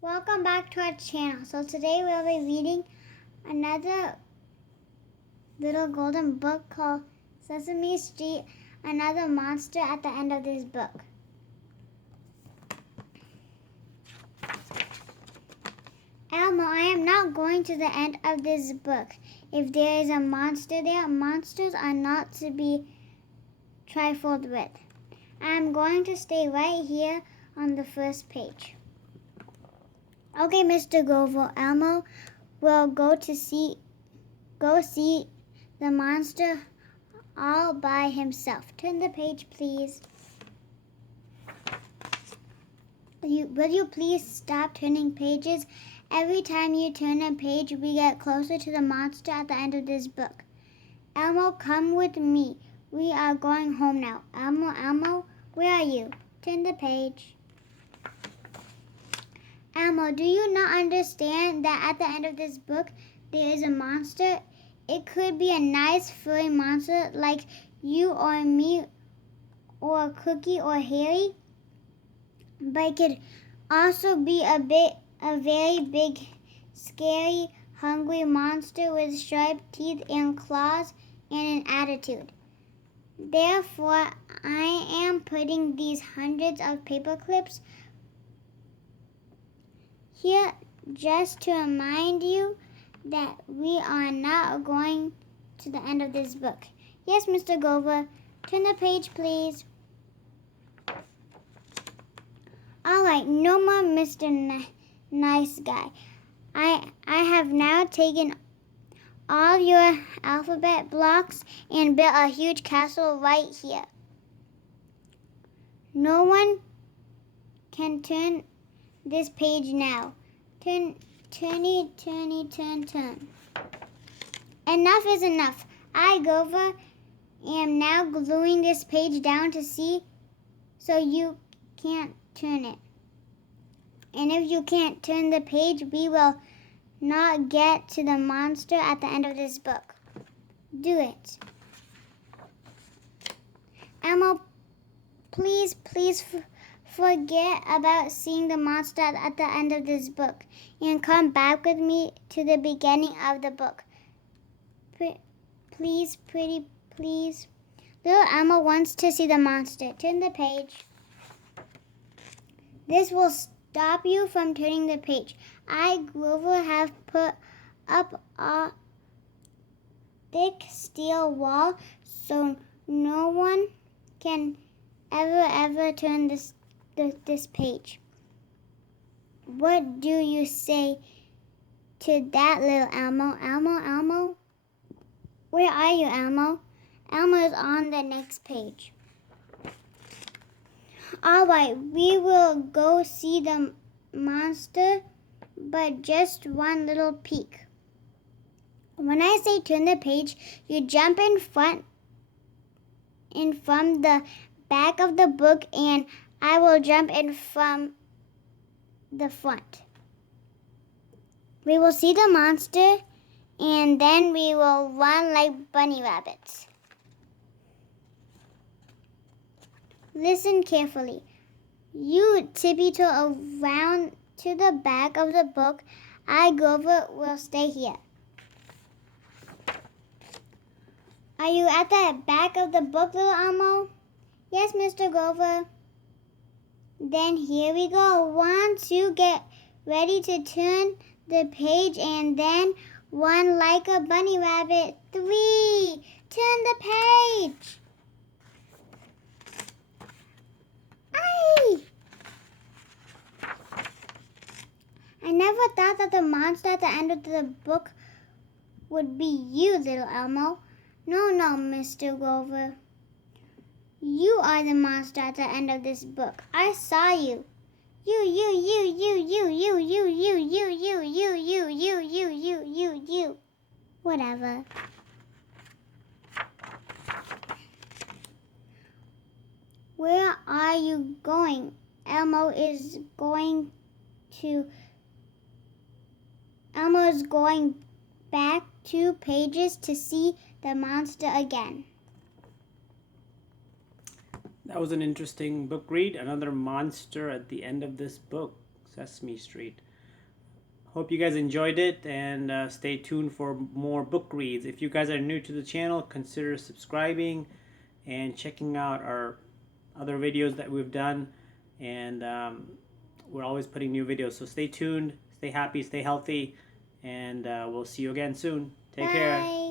Welcome back to our channel. So today we'll be reading another little golden book called Sesame Street, another monster at the end of this book. Elmo, I am not going to the end of this book. If there is a monster there, monsters are not to be trifled with. I am going to stay right here on the first page. Okay, Mr. Grover, Elmo will go see the monster all by himself. Turn the page, please. Will you please stop turning pages? Every time you turn a page, we get closer to the monster at the end of this book. Elmo, come with me. We are going home now. Elmo, where are you? Turn the page. Elmo, do you not understand that at the end of this book, there is a monster? It could be a nice furry monster like you or me or Cookie or Harry, but it could also be a very big, scary, hungry monster with sharp teeth and claws and an attitude. Therefore, I am putting these hundreds of paper clips here just to remind you that we are not going to the end of this book. Yes, Mr. Grover, turn the page, please. All right, no more Mr. Nice Guy. I have now taken all your alphabet blocks and built a huge castle right here. No one can turn this page now. Turn. Enough is enough. I, Grover, am now gluing this page down to see so you can't turn it. And if you can't turn the page, we will not get to the monster at the end of this book. Do it. Elmo, please forget about seeing the monster at the end of this book and come back with me to the beginning of the book. Please, pretty please. Little Elmo wants to see the monster. Turn the page. This will stop you from turning the page. I, Grover, have put up a thick steel wall so no one can ever turn this page. What do you say to that, little Elmo? Elmo? Where are you, Elmo? Elmo is on the next page. All right, we will go see the monster, but just one little peek. When I say turn the page, you jump in from the back of the book, and I will jump in from the front. We will see the monster, and then we will run like bunny rabbits. Listen carefully. You tiptoe around to the back of the book. I, Grover, will stay here. Are you at the back of the book, little Elmo? Yes, Mr. Grover. Then here we go. 1, 2, get ready to turn the page and then run like a bunny rabbit. 3, turn the page. Aye! I never thought that the monster at the end of the book would be you, little Elmo. No, Mr. Grover. You are the monster at the end of this book. I saw you. You. Whatever. Where are you going? Elmo is going back 2 pages to see the monster again. That was an interesting book read. Another monster at the end of this book. Sesame Street. Hope you guys enjoyed it, and stay tuned for more book reads. If you guys are new to the channel, consider subscribing and checking out our other videos that we've done. And we're always putting new videos, so stay tuned, stay happy, stay healthy, and we'll see you again soon. Take care. Bye.